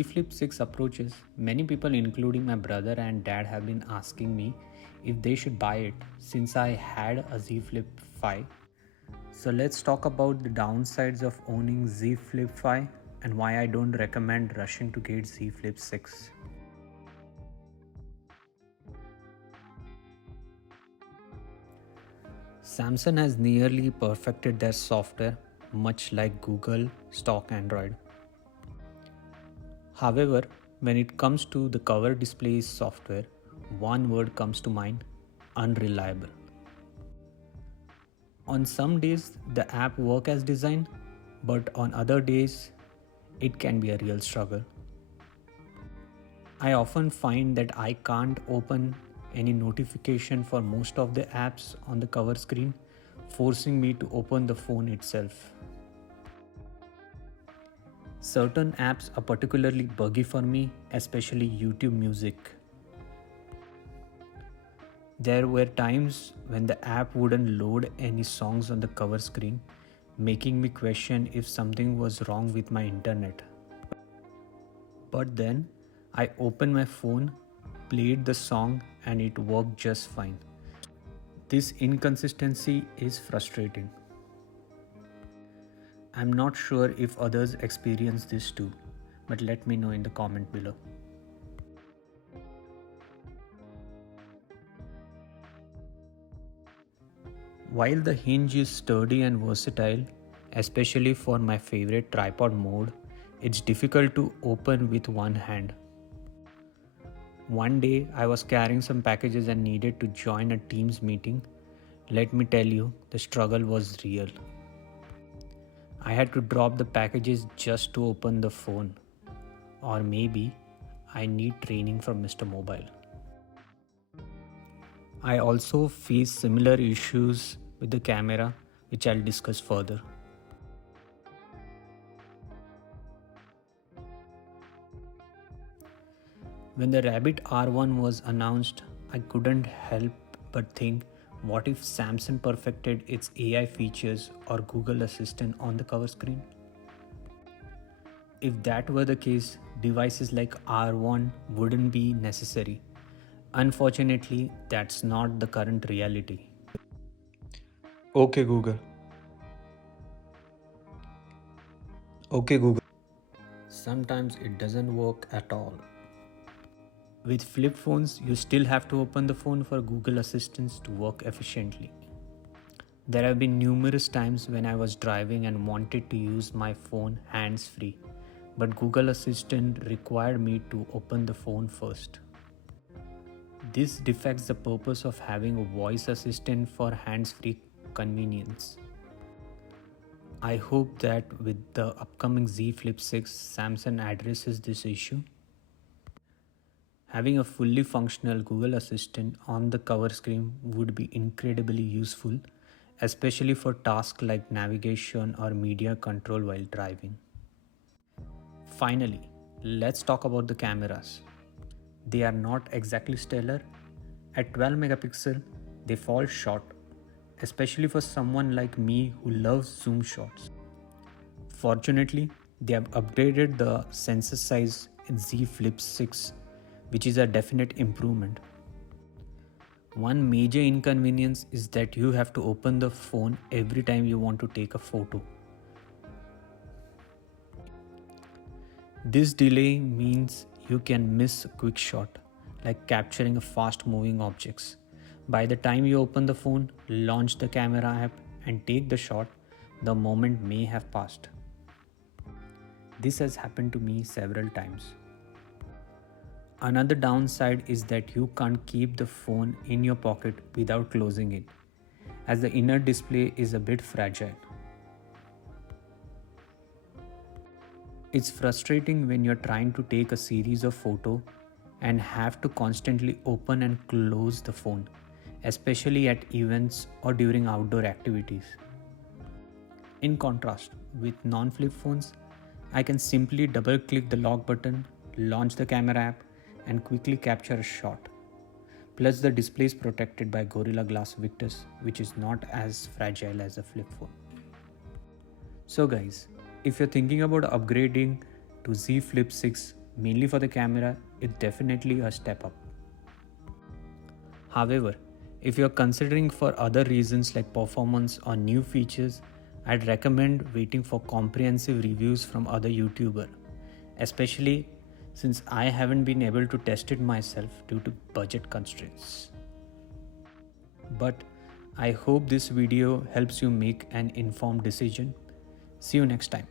Z Flip6 approaches, many people, including my brother and dad, have been asking me if they should buy it since I had a Z Flip5. So let's talk about the downsides of owning Z Flip5 and why I don't recommend rushing to get Z Flip6. Samsung has nearly perfected their software, much like Google stock Android. However, when it comes to the cover display software, one word comes to mind: unreliable. On some days, the app works as designed, but on other days, it can be a real struggle. I often find that I can't open any notification for most of the apps on the cover screen, forcing me to open the phone itself. Certain apps are particularly buggy for me, especially YouTube Music. There were times when the app wouldn't load any songs on the cover screen, making me question if something was wrong with my internet. But then I opened my phone, played the song, and it worked just fine. This inconsistency is frustrating. I'm not sure if others experience this too, but let me know in the comment below. While the Hinge is sturdy and versatile, especially for my favorite tripod mode, it's difficult to open with one hand. One day I was carrying some packages and needed to join a Teams meeting. Let me tell you, the struggle was real. I had to drop the packages just to open the phone. Or maybe I need training from Mr. Mobile. I also face similar issues with the camera, which I'll discuss further. When the Rabbit R1 was announced, I couldn't help but think, what if Samsung perfected its AI features or Google Assistant on the cover screen? If that were the case, devices like R1 wouldn't be necessary. Unfortunately, that's not the current reality. Okay Google. Okay Google. Sometimes it doesn't work at all. With flip phones, you still have to open the phone for Google Assistants to work efficiently. There have been numerous times when I was driving and wanted to use my phone hands-free, but Google Assistant required me to open the phone first. This defects the purpose of having a voice assistant for hands-free convenience. I hope that with the upcoming Z Flip6, Samsung addresses this issue. Having a fully functional Google Assistant on the cover screen would be incredibly useful, especially for tasks like navigation or media control while driving. Finally, let's talk about the cameras. They are not exactly stellar. At 12 megapixel, they fall short, especially for someone like me who loves zoom shots. Fortunately, they have upgraded the sensor size in Z Flip6, which is a definite improvement. One major inconvenience is that you have to open the phone every time you want to take a photo. This delay means you can miss a quick shot, like capturing a fast-moving objects. By the time you open the phone, launch the camera app, and take the shot, the moment may have passed. This has happened to me several times. Another downside is that you can't keep the phone in your pocket without closing it, as the inner display is a bit fragile. It's frustrating when you're trying to take a series of photos and have to constantly open and close the phone, especially at events or during outdoor activities. In contrast, with non-flip phones, I can simply double-click the lock button, launch the camera app, and quickly capture a shot. Plus, the display is protected by Gorilla Glass Victus, which is not as fragile as a flip phone. So guys, if you're thinking about upgrading to Z Flip6, mainly for the camera, it's definitely a step up. However, if you're considering for other reasons like performance or new features, I'd recommend waiting for comprehensive reviews from other YouTubers, especially since I haven't been able to test it myself due to budget constraints. But I hope this video helps you make an informed decision. See you next time.